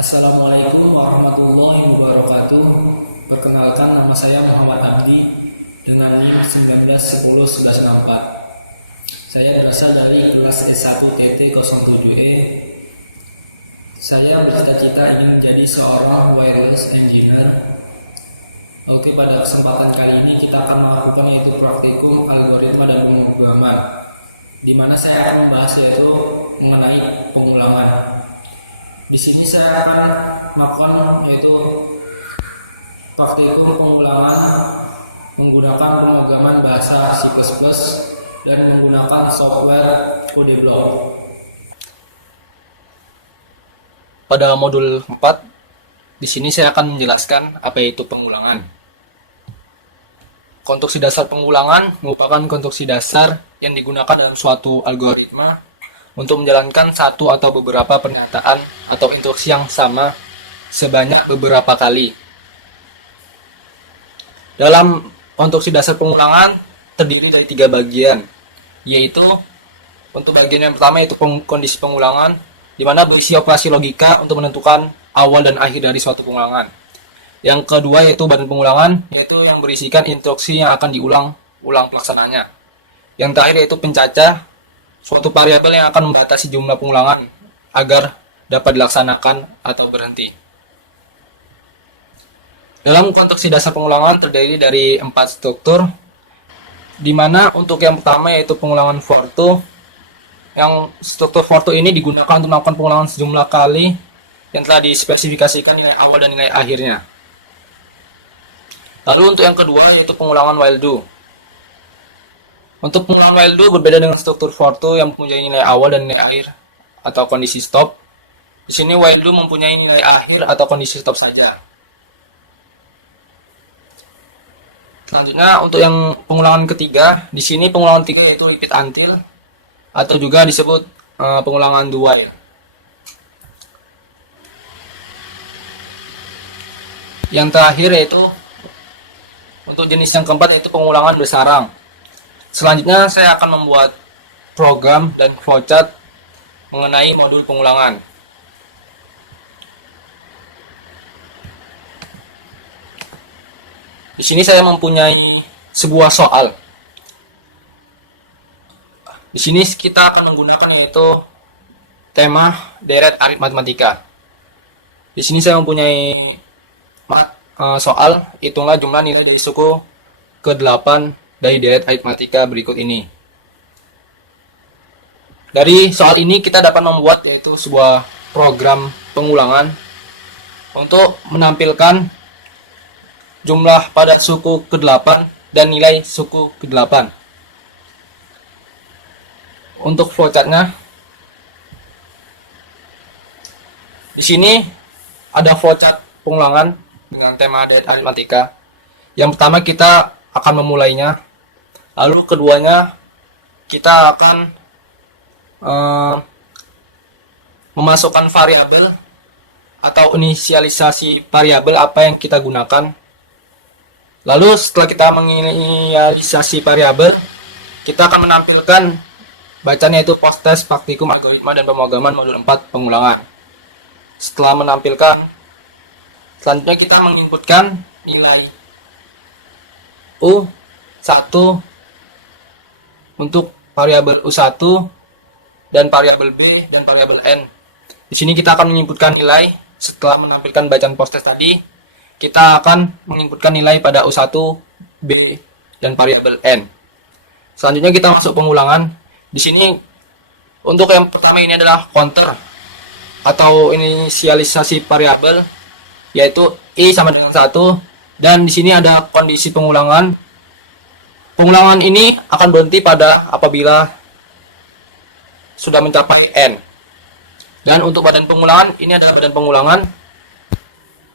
Assalamualaikum warahmatullahi wabarakatuh. Perkenalkan, nama saya Muhammad Abdi dengan NIM 19101164. Saya berasal dari kelas S1 TT07E. Saya bercita-cita ingin menjadi seorang wireless engineer. Oke, pada kesempatan kali ini kita akan melakukan yaitu praktikum algoritma dan pemrograman, di mana saya akan membahas yaitu mengenai pengulangan. Di sini saya akan melakukan yaitu praktikum pengulangan menggunakan pemrograman bahasa C++ dan menggunakan software Codeblock. Pada modul 4, di sini saya akan menjelaskan apa itu pengulangan. Konstruksi dasar pengulangan merupakan konstruksi dasar yang digunakan dalam suatu algoritma untuk menjalankan satu atau beberapa pernyataan atau instruksi yang sama sebanyak beberapa kali. Dalam konstruksi dasar pengulangan terdiri dari 3 bagian, yaitu untuk bagian yang pertama yaitu kondisi pengulangan, di mana berisi operasi logika untuk menentukan awal dan akhir dari suatu pengulangan. Yang kedua yaitu badan pengulangan, yaitu yang berisikan instruksi yang akan diulang pelaksananya. Yang terakhir yaitu pencacah, suatu variabel yang akan membatasi jumlah pengulangan agar dapat dilaksanakan atau berhenti. Dalam konstruksi dasar pengulangan terdiri dari 4 struktur, di mana untuk yang pertama yaitu pengulangan for to, yang struktur for to ini digunakan untuk melakukan pengulangan sejumlah kali yang telah dispesifikasikan nilai awal dan nilai akhirnya. Lalu untuk yang kedua yaitu pengulangan while do. Untuk pengulangan while do berbeda dengan struktur for to yang mempunyai nilai awal dan nilai akhir atau kondisi stop. Di sini while do mempunyai nilai akhir atau kondisi stop saja. Selanjutnya untuk yang pengulangan ketiga, di sini pengulangan ketiga yaitu repeat until atau juga disebut pengulangan do while. Yang terakhir yaitu untuk jenis yang keempat yaitu pengulangan bersarang. Selanjutnya saya akan membuat program dan flowchart mengenai modul pengulangan. Di sini saya mempunyai sebuah soal. Di sini kita akan menggunakan yaitu tema deret aritmatika. Di sini saya mempunyai soal, hitunglah jumlah nilai dari suku ke-8 dari deret aritmatika berikut ini. Dari soal ini kita dapat membuat yaitu sebuah program pengulangan untuk menampilkan jumlah pada suku ke-8 dan nilai suku ke-8. Untuk flowchartnya, di sini ada flowchart pengulangan dengan tema deret aritmatika. Yang pertama kita akan memulainya, lalu keduanya kita akan memasukkan variabel atau inisialisasi variabel apa yang kita gunakan. Lalu setelah kita menginisialisasi variabel, kita akan menampilkan bacaan yaitu post test praktikum algoritma dan pemrograman modul 4 pengulangan. Setelah menampilkan, selanjutnya kita menginputkan nilai U1 untuk variabel U1 dan variabel B dan variabel N. Di sini kita akan menginputkan nilai. Setelah menampilkan bacaan post test tadi, kita akan menginputkan nilai pada U1, B, dan variabel N. Selanjutnya kita masuk pengulangan. Di sini untuk yang pertama ini adalah counter atau inisialisasi variabel, yaitu I sama dengan 1, dan di sini ada kondisi pengulangan. Pengulangan ini akan berhenti pada apabila sudah mencapai N. Dan untuk badan pengulangan, ini adalah badan pengulangan.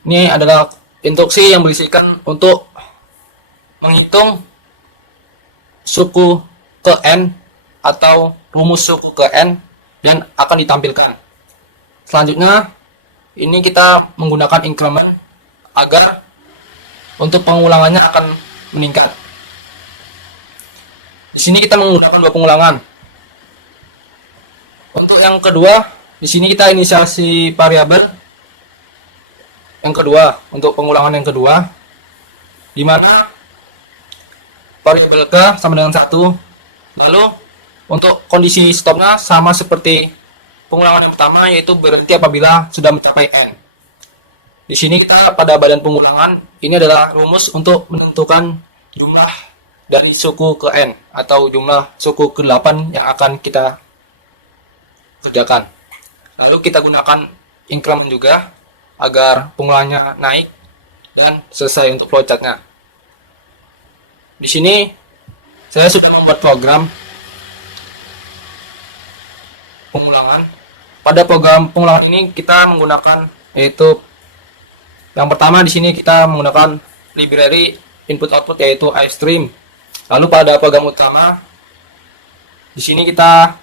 Ini adalah instruksi yang berisikan untuk menghitung suku ke N atau rumus suku ke N dan akan ditampilkan. Selanjutnya, ini kita menggunakan increment agar untuk pengulangannya akan meningkat. Di sini kita menggunakan 2 pengulangan. Untuk yang kedua, di sini kita inisiasi variabel yang kedua, untuk pengulangan yang kedua, di mana variabel K sama dengan 1. Lalu untuk kondisi stopnya sama seperti pengulangan yang pertama, yaitu berhenti apabila sudah mencapai N. Di sini kita pada badan pengulangan, ini adalah rumus untuk menentukan jumlah dari suku ke N atau jumlah suku ke 8 yang akan kita kerjakan. Lalu kita gunakan increment juga agar pengulangannya naik dan selesai untuk flowchartnya. Di sini saya sudah membuat program pengulangan. Pada program pengulangan ini kita menggunakan, yaitu yang pertama di sini kita menggunakan library input output yaitu iStream. Lalu pada program utama di sini kita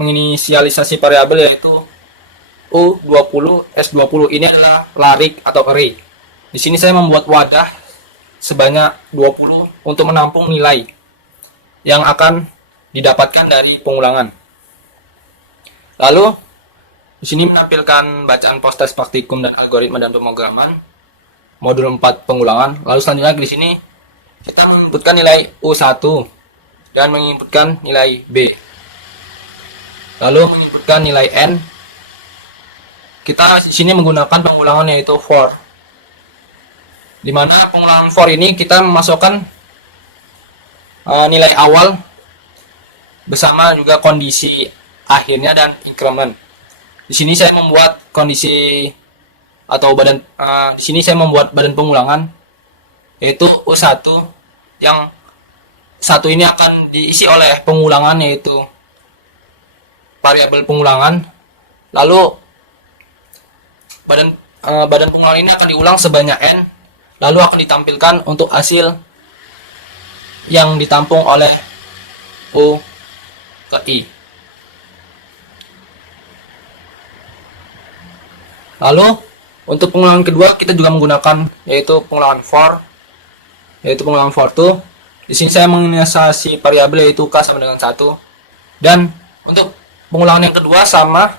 menginisialisasi variabel yaitu U20 S20. Ini adalah larik atau array. Di sini saya membuat wadah sebanyak 20 untuk menampung nilai yang akan didapatkan dari pengulangan. Lalu di sini menampilkan bacaan post-test praktikum dan algoritma dan pemrograman modul 4 pengulangan. Lalu selanjutnya di sini kita menginputkan nilai U1 dan menginputkan nilai B. Lalu menginputkan nilai N. Kita di sini menggunakan pengulangan yaitu for. Di mana pengulangan for ini kita memasukkan nilai awal bersama juga kondisi akhirnya dan increment. Di sini saya membuat kondisi atau badan di sini saya membuat badan pengulangan yaitu U1, yang satu ini akan diisi oleh pengulangan yaitu variabel pengulangan. Lalu badan pengulangan ini akan diulang sebanyak N, lalu akan ditampilkan untuk hasil yang ditampung oleh U ke I. Lalu untuk pengulangan kedua kita juga menggunakan yaitu pengulangan for 2. Di sini saya menginisialisasi variabel yaitu K sama dengan 1. Dan untuk pengulangan yang kedua sama,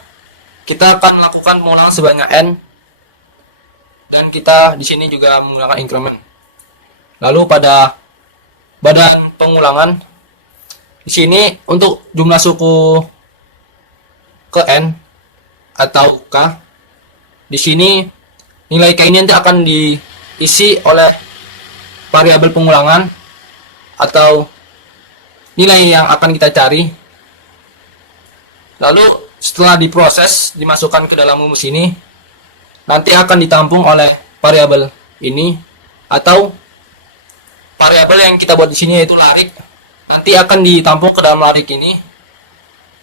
kita akan melakukan pengulangan sebanyak N. Dan kita di sini juga menggunakan increment. Lalu pada badan pengulangan di sini untuk jumlah suku ke N atau K, di sini nilai K ini nanti akan diisi oleh variabel pengulangan atau nilai yang akan kita cari. Lalu setelah diproses, dimasukkan ke dalam rumus ini, nanti akan ditampung oleh variabel ini atau variabel yang kita buat di sini yaitu larik. Nanti akan ditampung ke dalam larik ini.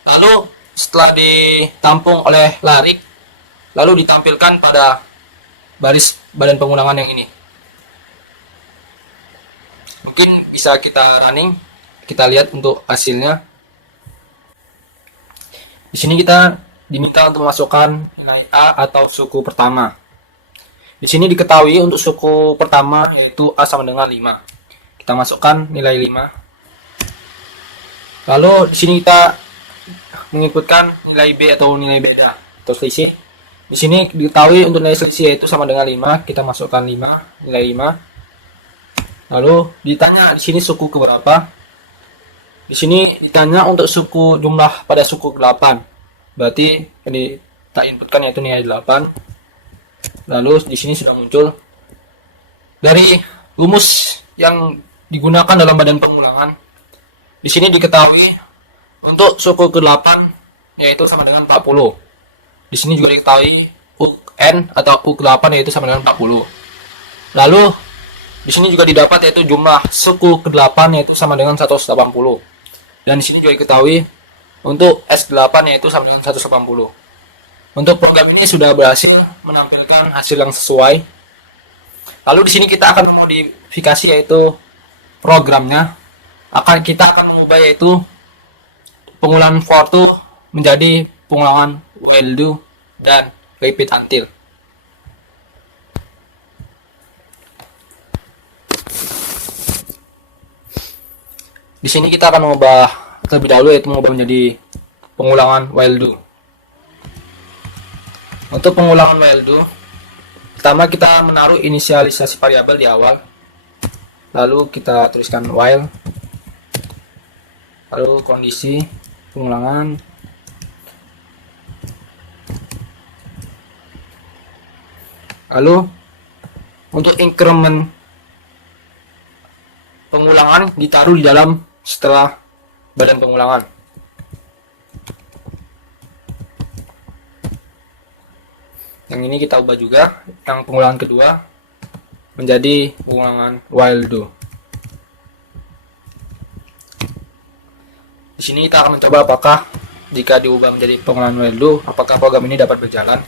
Lalu setelah ditampung oleh larik, lalu ditampilkan pada baris badan pengulangan yang ini. Mungkin bisa kita running, kita lihat untuk hasilnya. Di sini kita diminta untuk memasukkan nilai A atau suku pertama. Di sini diketahui untuk suku pertama yaitu A sama dengan 5. Kita masukkan nilai 5. Lalu di sini kita menginputkan nilai B atau nilai beda atau selisih. Di sini diketahui untuk nilai selisih yaitu sama dengan 5. Kita masukkan 5, nilai 5. Lalu ditanya di sini suku keberapa. Di sini ditanya untuk suku jumlah pada suku 8. Berarti yang kita inputkan yaitu nilai 8. Lalu di sini sudah muncul dari rumus yang digunakan dalam badan pengulangan. Di sini diketahui untuk suku ke-8 yaitu sama dengan 40. Di sini juga diketahui UN atau U8 yaitu sama dengan 40. Lalu di sini juga didapat yaitu jumlah suku ke-8 yaitu sama dengan 180. Dan di sini juga diketahui untuk S8 yaitu sama dengan 180. Untuk program ini sudah berhasil menampilkan hasil yang sesuai. Lalu di sini kita akan memodifikasi yaitu programnya. Kita akan mengubah yaitu pengulangan for to menjadi pengulangan while do dan repeat until. Di sini kita akan mengubah terlebih dahulu yaitu mengubah menjadi pengulangan while do. Untuk pengulangan while do Pertama kita menaruh inisialisasi variabel di awal. Lalu kita tuliskan while. Lalu kondisi pengulangan. Lalu untuk increment pengulangan ditaruh di dalam setelah badan pengulangan. Yang ini kita ubah juga, yang pengulangan kedua menjadi pengulangan while do. Di sini kita akan mencoba apakah jika diubah menjadi pengulangan while do, apakah program ini dapat berjalan.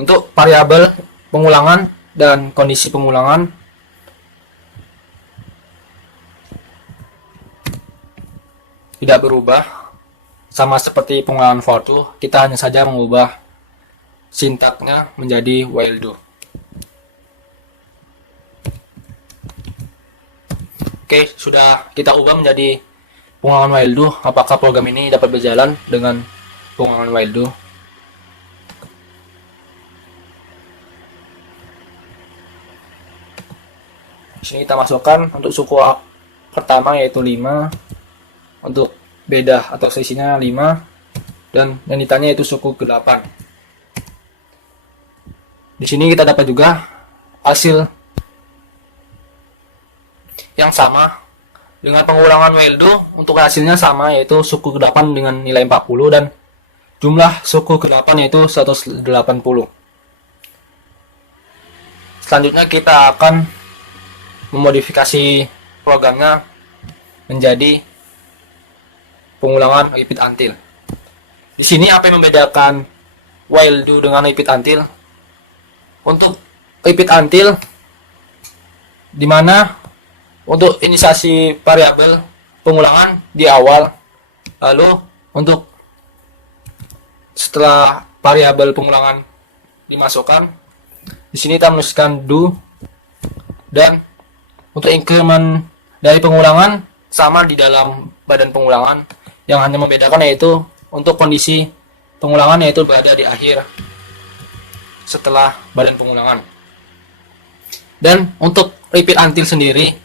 Untuk variabel pengulangan dan kondisi pengulangan, tidak berubah, sama seperti pengulangan for to, kita hanya saja mengubah sintaknya menjadi while do. Oke, sudah kita ubah menjadi pengulangan while do. Apakah program ini dapat berjalan dengan pengulangan while do? Di sini kita masukkan untuk suku pertama yaitu 5, untuk beda atau selisihnya 5, dan yang ditanya itu suku ke-8. Di sini kita dapat juga hasil yang sama dengan pengulangan while do. Untuk hasilnya sama, yaitu suku ke-8 dengan nilai 40 dan jumlah suku ke-8 yaitu 180. Selanjutnya kita akan memodifikasi programnya menjadi pengulangan repeat until. Di sini apa yang membedakan while do dengan repeat until? Untuk repeat until, di mana untuk inisiasi variabel pengulangan di awal, lalu untuk setelah variabel pengulangan dimasukkan, di sini kita menuliskan do, dan untuk increment dari pengulangan sama di dalam badan pengulangan. Yang hanya membedakan yaitu untuk kondisi pengulangan yaitu berada di akhir setelah badan pengulangan. Dan untuk repeat until sendiri,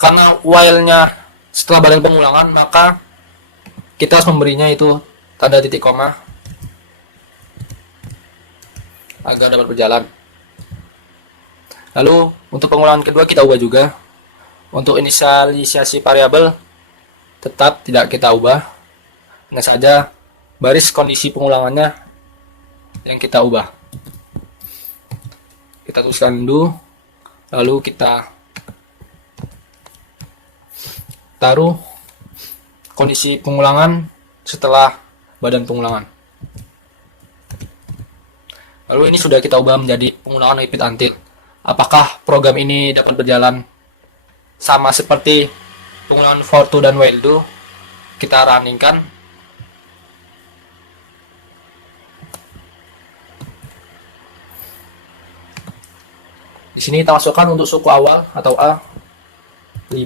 karena while-nya setelah badan pengulangan, maka kita harus memberinya itu tanda titik koma agar dapat berjalan. Lalu untuk pengulangan kedua kita ubah juga. Untuk inisialisasi variabel tetap tidak kita ubah, hanya saja baris kondisi pengulangannya yang kita ubah. Kita tuliskan do, lalu kita taruh kondisi pengulangan setelah badan pengulangan. Lalu ini sudah kita ubah menjadi pengulangan repeat until. Apakah program ini dapat berjalan sama seperti pengulangan for to dan while do? Kita runningkan. Di sini kita masukkan untuk suku awal atau A 5,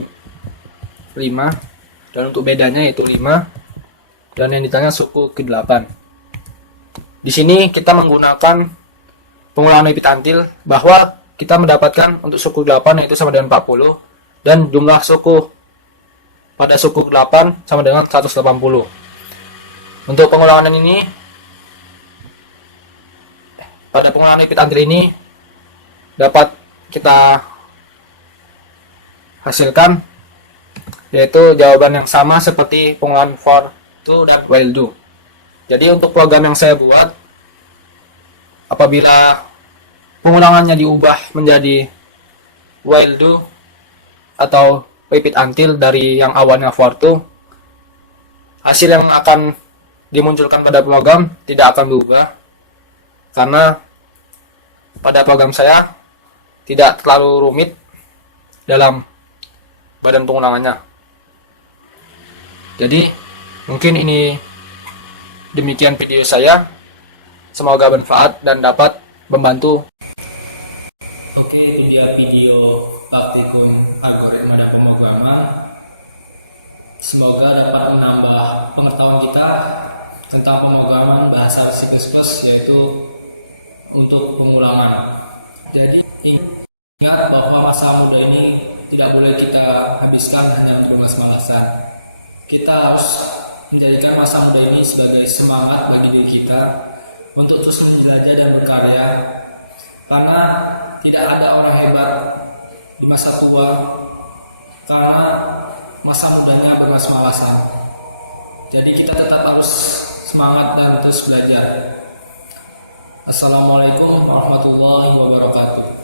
dan untuk bedanya yaitu 5, dan yang ditanya suku ke-8. Di sini kita menggunakan pengulangan repeat until bahwa kita mendapatkan untuk suku 8 yaitu sama dengan 40, dan jumlah suku pada suku 8 sama dengan 180. Untuk pengulangan ini, pada pengulangan repeat until ini dapat kita hasilkan yaitu jawaban yang sama seperti pengulangan for to dan while do. Jadi untuk program yang saya buat, apabila pengulangannya diubah menjadi while do atau repeat until dari yang awalnya for to, hasil yang akan dimunculkan pada program tidak akan berubah, karena pada program saya tidak terlalu rumit dalam badan pengulangannya. Jadi mungkin ini demikian video saya, semoga bermanfaat dan dapat membantu. Oke, itu dia video praktikum algoritma dan pemrograman. Semoga dapat menambah pengetahuan kita tentang pemrograman bahasa C++, yaitu untuk pengulangan. Jadi ingat bahwa masa muda ini tidak boleh kita habiskan hanya untuk malas-malasan. Kita harus menjadikan masa muda ini sebagai semangat bagi diri kita untuk terus menjelajah dan berkarya, karena tidak ada orang hebat di masa tua karena masa mudanya bermalas-malasan. Jadi kita tetap harus semangat dan terus belajar. Assalamualaikum warahmatullahi wabarakatuh.